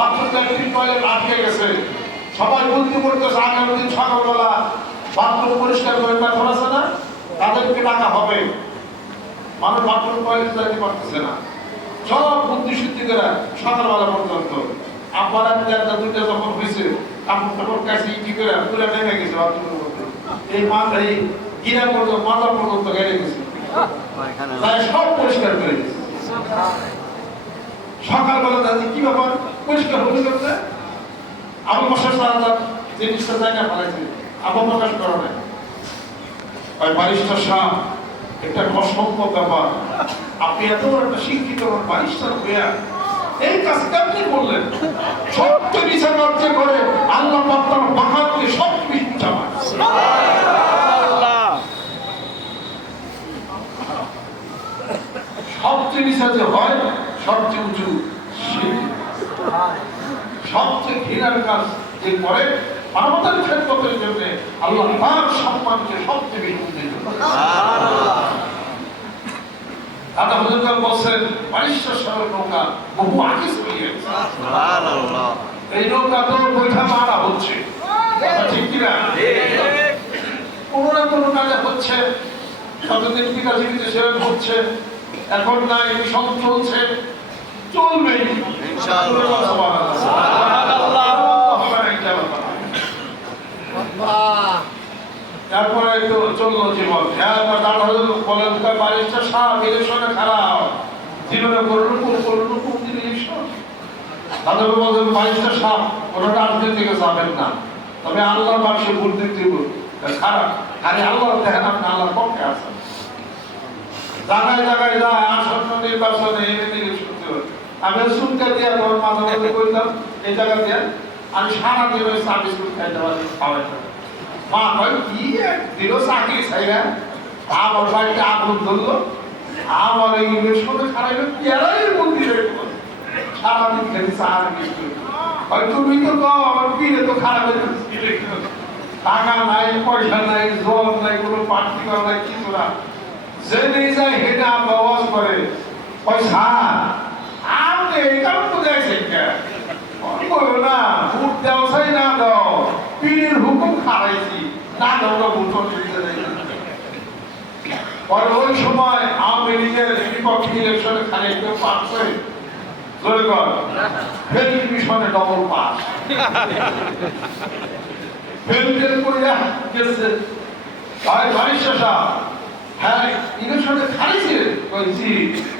Bathroom latrine toilet আটকে গেছে। সবাই করতেছে আগামী দিন সকালবেলা বাথরুম পরিষ্কার করে আছে না? তাদেরকে টাকা হবে। মানুষ বাথরুম টয়লেট যাইতে পারতেছে না। সব বুদ্ধি শুদ্ধি করে সকালবেলা পর্যন্ত। আব্বার একটা দুইটা যখন হয়েছে কাপড় টাপড় কাছে ইটি করে পুরো নেমে গেছে বাথরুমের মধ্যে। এই মাথা এই গিরা পর্যন্ত মাথা পর্যন্ত গেড়ে গেছে। সব পরিষ্কার করে দিয়েছে। সকালবেলা দাদি কি ব্যাপার? পরিষ্কার হতে করতে আবু প্রকাশ আলাদা জিনিসটা জায়গা ফেলাইছে আবু প্রকাশ করা নাই। ওই বারিস্টার শাহ এটা অসম্ভব ব্যাপার। আপনি এত একটা শিক্ষিত বারিস্টার হইয়া এই কাজ কেমনি করলেন? সত্য বিচার রাজ্যে করে আল্লাহ পাত্তার বাহাদকে সব কিছু সবচেয়ে নিচা যে হয় সবচেয়ে উঁচু সবচেয়ে ঘৃণার কাজ যে করে, মানবতার জন্য আল্লাহ তার সম্মানকে সবচেয়ে বেশি দাদা বলছেন সাগর নৌকা বহু এই নৌকা তো বৈঠা মারা হচ্ছে। ঠিক কিনা? কোনো না কোনো কাজে হচ্ছে। কতদিন পিতা জীবিত হচ্ছে। এখন না মিশন চলছে। ইনশাআল্লাহ। তারপরে তো চলল জীবন। হ্যাঁ বলেন বাড়িটা সাপ ইলেকশনে খারাপ। জীবনে করুন কোন করুন কোন ইলেকশন তাদের বলছেন বাইশটা সাপ রাজনীতিকে যাবেন না। তবে আল্লাহ মানুষের ভোট দিতে খারাপ। খালি আল্লাহ দেখেন আপনি আল্লাহর পক্ষে আছেন। জায়গায় জায়গায় যায়, আসন্ন নির্বাচনে এনে নির্বাচন করে আমি শুনতে দিয়ে তোমার মাথা মধ্যে এই জায়গা দিয়ে আমি সারা দিন ওই চা বিস্কুট খাইতে পারি খাওয়াই। মা কয়, কি দিল চাকরি ছাইরা আমার বাড়িতে আগুন ধরলো। আমার এই ইলেকশনে খারাপ পেয়ারাই মন্দিরে সারাদিন খেতে আর বিস্কুট হয় তুমি তো কও, আমার বিয়ে তো খারাপ। টাকা নাই, পয়সা নাই জল নাই, কোনো পার্টি করা নাই, কিছু না যে নিয়ে যায় হেঁটে আবাস করে পয়সা আপনি এই কারণ তো দেখছেন না, ভোট দেওয়া চাই না দাও, পীরের হুকুম খারাইছি না দাও না ভোট পরে ওই সময় আওয়ামী লীগের বিপক্ষে ইলেকশনে খালি কেউ জোরে কর মিশনে ডবল পাস ফেলটেল করিয়া গেছে। ভাই ভাই শেষা হ্যাঁ ইলেকশনে কইছি ভাই